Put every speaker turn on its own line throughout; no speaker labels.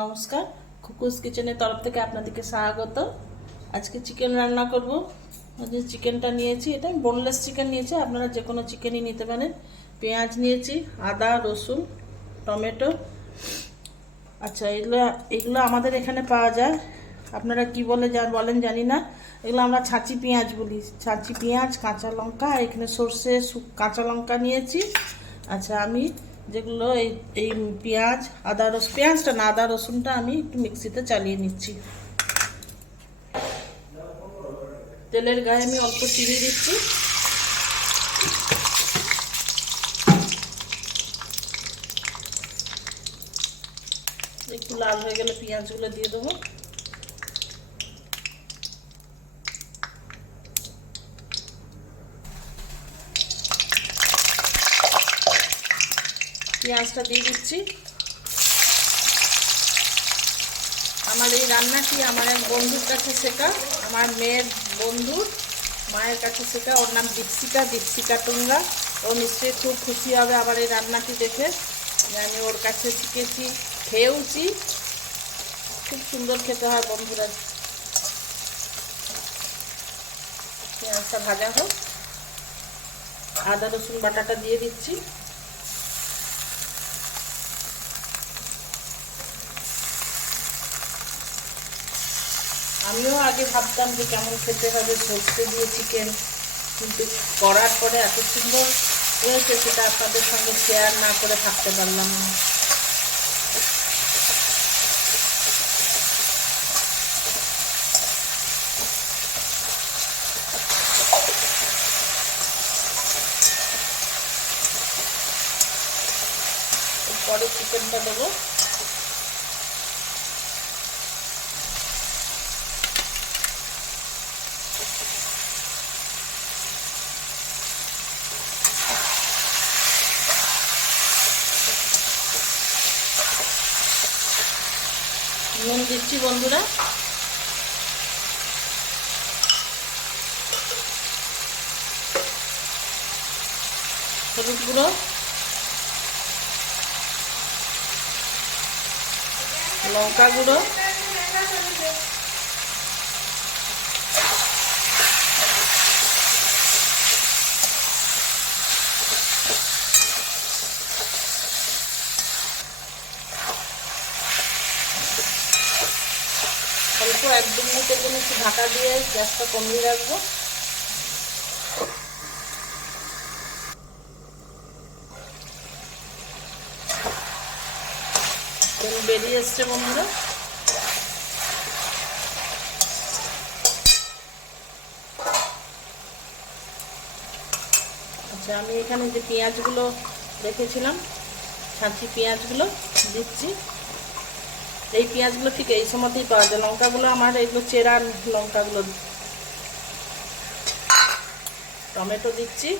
নমস্কার। খুকুস কিচেনের তরফ থেকে আপনাদেরকে স্বাগত। আজকে চিকেন রান্না করব। যে চিকেনটা নিয়েছি, এটা বোনলেস চিকেন নিয়েছি। আপনারা যে কোনো চিকেনই নিতে পারেন। পেঁয়াজ নিয়েছি, আদা, রসুন, টমেটো। আচ্ছা এগুলো এগুলো আমাদের এখানে পাওয়া যায়। আপনারা কি বলে যা বলেন, জানি না। এগুলো আমরা ছাঁচি পেঁয়াজ বলি। ছাঁচি পেঁয়াজ, কাঁচা লঙ্কা এখানে সর্ষে কাঁচা লঙ্কা নিয়েছি। আচ্ছা আমি যেগুলো এই এই পেঁয়াজ, আদা রসুন পেঁয়াজটা না, আদা রসুনটা আমি একটু মিক্সিতে চালিয়ে নিচ্ছি। তেলের গায়ে আমি অল্প চিনি দিচ্ছি। একটু লাল হয়ে গেলে পেঁয়াজগুলো দিয়ে দেবো। পেঁয়াজটা দিয়ে দিচ্ছি। আমার এই রান্নাটি আমার এক বন্ধুর কাছে শেখা, আমার মেয়ের বন্ধু, মায়ের কাছে শেখা, ওর নাম দীপশিকা দীপশিকা টুঙ্গা ও নিশ্চয়ই খুব খুশি হবে আবার এই রান্নাটি দেখে। আমি ওর কাছে শিখেছি, খেয়েওছি। খুব সুন্দর খেতে হয় বন্ধুরা। পেঁয়াজটা ভাজা হোক। আদা রসুন বাটাটা দিয়ে দিচ্ছি। আমিও আগে ভাবতাম যে কেমন খেতে হবে, সর্ষে দিয়ে চিকেন কিন্তু করার পরে এত সুন্দর হয়েছে সেটা আপনাদের সঙ্গে শেয়ার না করে থাকতে পারলাম না। পরে চিকেনটা দেবো। নুন দিচ্ছি বন্ধুরা। হলুদ গুঁড়ো। লঙ্কা গুঁড়ো। অল্প এক দু মিনিটের জন্য একটু ঢাকা দিয়ে গ্যাসটা কমিয়ে রাখব। বেরিয়ে এসছে বন্ধুরা। আচ্ছা আমি এখানে যে পেঁয়াজগুলো রেখেছিলাম, ছাঁচি পেঁয়াজগুলো দিচ্ছি। এই পেঁয়াজগুলো ঠিক এই সময়তেই পাওয়া যায়। লঙ্কাগুলো আমার এগুলো চেরা লঙ্কাগুলো। টমেটো দিচ্ছি।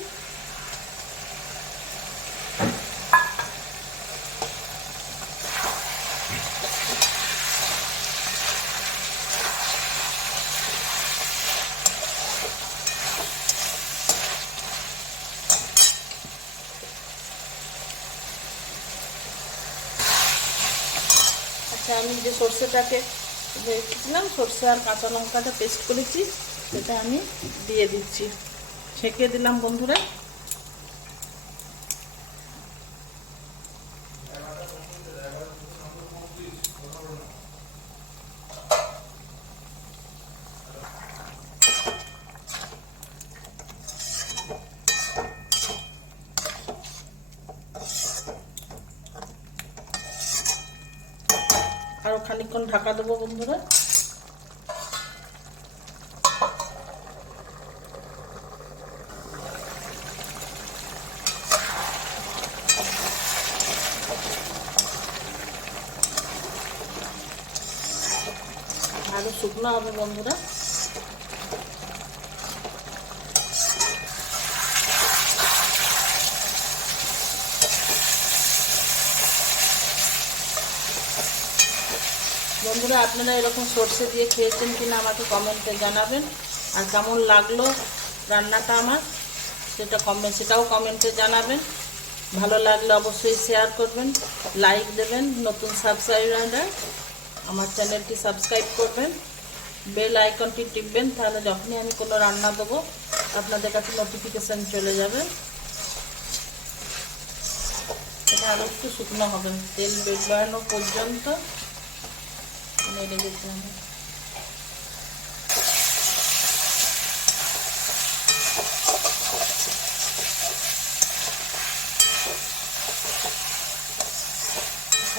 আচ্ছা আমি যে সর্ষেটাকে রেখেছিলাম, সর্ষে আর কাঁচা লঙ্কাটা পেস্ট করেছি, সেটা আমি দিয়ে দিচ্ছি। ছেঁকে দিলাম বন্ধুরা। আরও খানিকক্ষণ ঢাকা দেবো বন্ধুরা। আরও শুকনো হবে বন্ধুরা। বন্ধুরা, আপনারা এরকম সর্ষে দিয়ে খেয়েছেন কিনা আমাকে কমেন্টে জানাবেন। আর কেমন লাগল রান্নাটা আমার, সেটা কমেন্ট সেটাও কমেন্টে জানাবেন। ভালো লাগলে অবশ্যই শেয়ার করবেন লাইক দেবেন। নতুন সাবস্ক্রাইবাররা আমার চ্যানেলটি সাবস্ক্রাইব করবেন। বেল আইকনটি টিপবেন, তাহলে যখনই আমি কোনো রান্না দেবো, আপনাদের কাছে নোটিফিকেশান চলে যাবে। এটা আরও একটু শুকনো হবে, তেল বের পর্যন্ত। নেড়ে দিতে হবে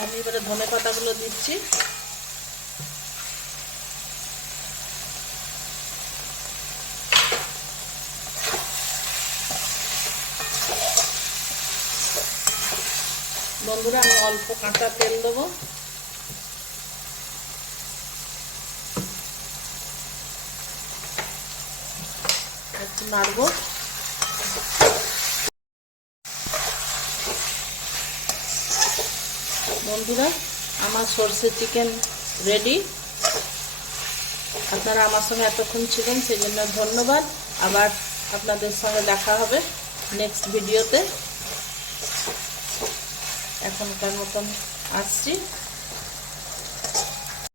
আমি এবারে ধনে পাতাগুলো দিচ্ছি। বন্ধুরা আমি অল্প কাঁচা তেল দেবো একটু নাড়বো। বন্ধুরা, আমার সর্ষে চিকেন রেডি আপনারা আমার সঙ্গে এতক্ষণ ছিলেন সেই জন্য ধন্যবাদ। আবার আপনাদের সঙ্গে দেখা হবে নেক্সট ভিডিওতে এখনকার মতন আসছি।